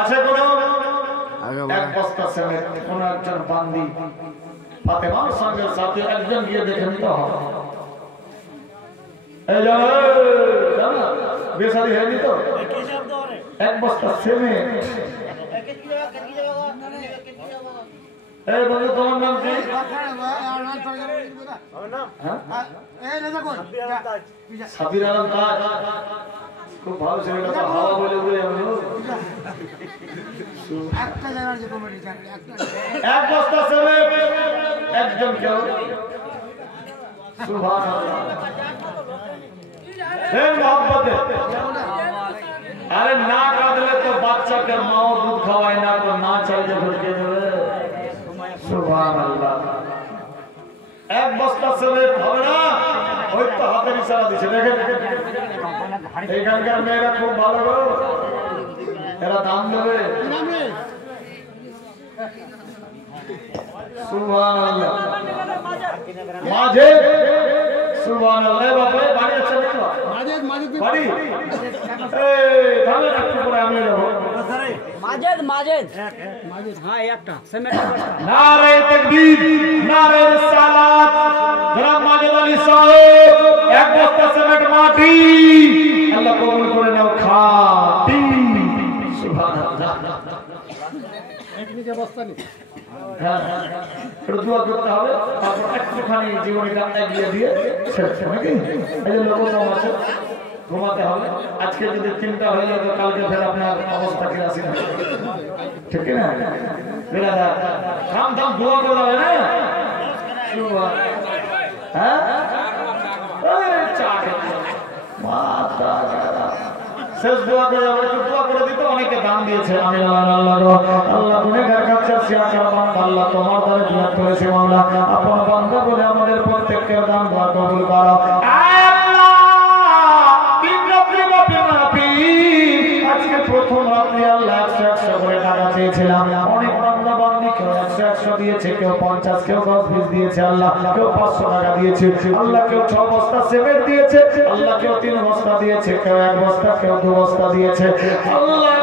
আছে কোনো এক বস্তা সিমেন্ট কোন একজন বান্দি ফাতেমার সঙ্গে সাথে একজন গিয়ে দেখে নিতে হবে। এই জানা বেসারি হয়নি তো এক বস্তা সিমেন্ট। এই বন্ধু তোমার নাম কি? সাবির আলম তাজ। খুব ভালো ছেলেটা তো হাওয়া বলে বলে আমি এক বস্তা সিমেন্ট একজন কেউ সুবহানাল্লাহ এই মোহাম্মতে। আরে না কাঁদলে তো বাচ্চাকে মাও দুধ খাওয়ায় না, তো না চাইলে ঢুকে দেবে। সুবহানাল্লাহ এক বস্তা সিমেন্ট হবে না, ওই তো হাতের ইশারা দিচ্ছে দেখেন। এইখানকার মেয়েরা খুব ভালো গো, এরা দাম দেবে। সুবহানাল্লাহ মাঝে সুবহানাল্লাহ বাবা বাড়ি আছে না মাঝেদ বাড়ি এই তাহলে একটু পরে আমি যাব মাঝেদ হ্যাঁ একটা সিমেন্ট নারে তাকবীর নারে সালাত গ্রাম মাঝেদ আলী সাহেব এক বস্তা সিমেন্ট মাটি আল্লাহ কবুল করে নাও খাটি। সুবহানাল্লাহ একদিকে বস্তা নি হ্যাঁ একটু দোয়া করতে হবে, তারপর একটুখানি জীবনীটা এগিয়ে দিয়ে শেষ নাকি। এই যে লোক আছে ঘুমাতে হবে, আজকে যদি 3টা হয়ে যায় তো কালকে ফের আপনার অবস্থা কি আসে না, ঠিক না? বেরাদা থাম থাম দোয়া করতে হবে না। হ্যাঁ এই চাকে মাতা শেষ দোয়া করে যাবে, একটু দোয়া করে দিতে অনেকে দান দিয়েছে। আমি আল্লাহ গুনাহগার কাছে সিয়াকার বান্দা আল্লাহ তোমার দ্বারা জিয়ারত করেছি মাওলা, আপন বান্দা বলে আমাদের প্রত্যেককে দান দোয়া কবুল করো। আল্লাহ তিন রাত্রি ব্যাপী মাহফিল, আজকে প্রথম রাত্রি আল্লাহ 100 করে টাকা চেয়েছিলাম, অনেক বান্দা বান্দি কেউ 100 দিয়েছে, কেউ 50, কেউ 10-20 দিয়েছে, আল্লাহ কেউ 500 টাকা দিয়েছে, আল্লাহ কেউ 6 বস্তা সিমেন্ট দিয়েছে, আল্লাহ কেউ 3 বস্তা দিয়েছে, কেউ 1 বস্তা, কেউ 2 বস্তা দিয়েছে। আল্লাহ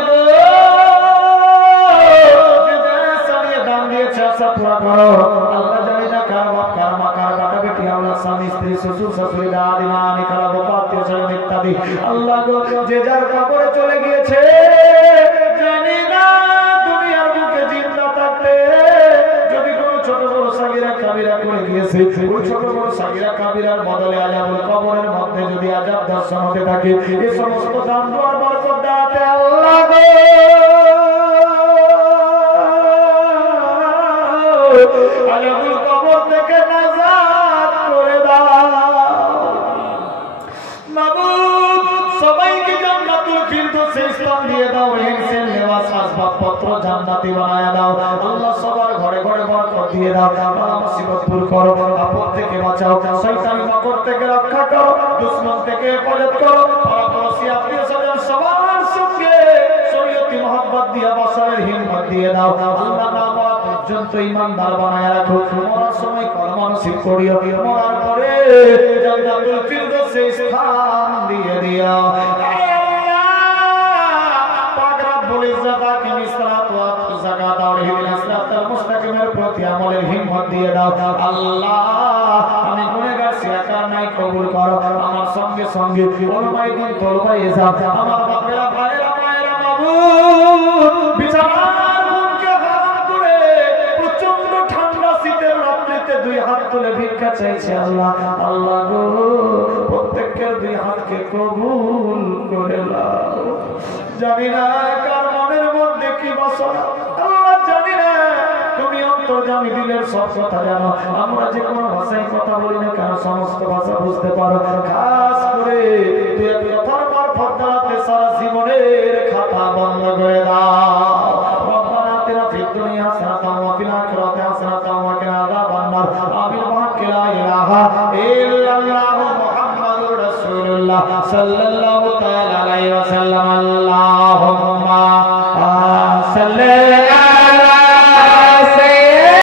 দান দিয়েছে আশা পুরা করো। আল্লাহ জানি না কার বাপ কার মা কার কাকা বেটি আল্লাহ স্বামী স্ত্রী শ্বশুর শাশুড়ি দাদি মা নিখালা বাবা আত্মীয় স্বজন ইত্যাদি আল্লাহ যে যার কবরে চলে গিয়েছে, জানি না দুনিয়ার বুকে জিন্দা থাকতে যদি কোনো ছোট বড় সাগীরা কাবিরা করে গিয়েছে, ওই ছোট বড় সাগীরা কাবিরার বদলে আযাবুল কবরের মধ্যে যদি আযাব দর্শন হতে থাকে, এই সমস্ত দান দোয়ার বরকত দাতে আল্লাহ গো আযাবুল কবর থেকে নাজাত করে দাও মাবুদ। সবাইকে জান্নাতুল ফিরদৌসে স্থান দিয়ে দাও, হিংসের লেবাস আসবাবপত্র জান্নাতি বানায়া দাও আল্লাহ। সবার ঘরে ঘরে বরকত দিয়ে দাও, মুসিবত দূর করো, আপদ থেকে বাঁচাও, শয়তানি মকর থেকে রক্ষা করো, দুশমন থেকে হেফাজত করো, পাড়াপড়শি আত্মীয় স্বজন সবার সঙ্গে শরীয়তি মহব্বত দিয়ে বসারের হিম্মত দিয়ে দাও আল্লাহ। না মরা পর্যন্ত ঈমানদার বানায়া রাখো, মরার সময় কলমা নসিব করিও, মরার পরে জান্নাতুল ফিরদৌসে স্থান দিয়ে দিও। আমি গুনাহগার সিয়াকার নাই, কবুল করো আমার সঙ্গে সঙ্গে ওলমায়ে দিন তলবায়ে যাও আমার বাপেরা ভাইরা মায়েরা মাবুদ। বিছানার বুকে হাত করে প্রচন্ড ঠান্ডা শীতের রাত্রিতে 2 হাত তুলে ভিক্ষা চাইছে আল্লাহ। আল্লাহ গো প্রত্যেকের 2 হাতকে কবুল করে নাও। জানি না কার মনের মধ্যে কি বাসনা আল্লাহ, জানি না তুমি অন্তর্যামী, দিলের সব কথা জানো। আমরা যে কোনো ভাষায় কথা বলি না কেন সমস্ত ভাষা বুঝতে পারো। খাস করে তুই কথার মারফত দ্বারাতে সারা জীবনের খাতা বন্ধ করে দাও। রব্বানা আতিনা ফিদ দুনিয়া হাসানাতাও ওয়া ফিল আখিরাতি হাসানাতাও ওয়া কিনা আযাবান নার। আমিন বিহাক্কি লা ইলাহা ইল্লাল্লাহু মুহাম্মাদুর রাসূলুল্লাহ সাল্লাল্লাহু তাআলা আলাইহি ওয়াসাল্লাম। আল্লাহ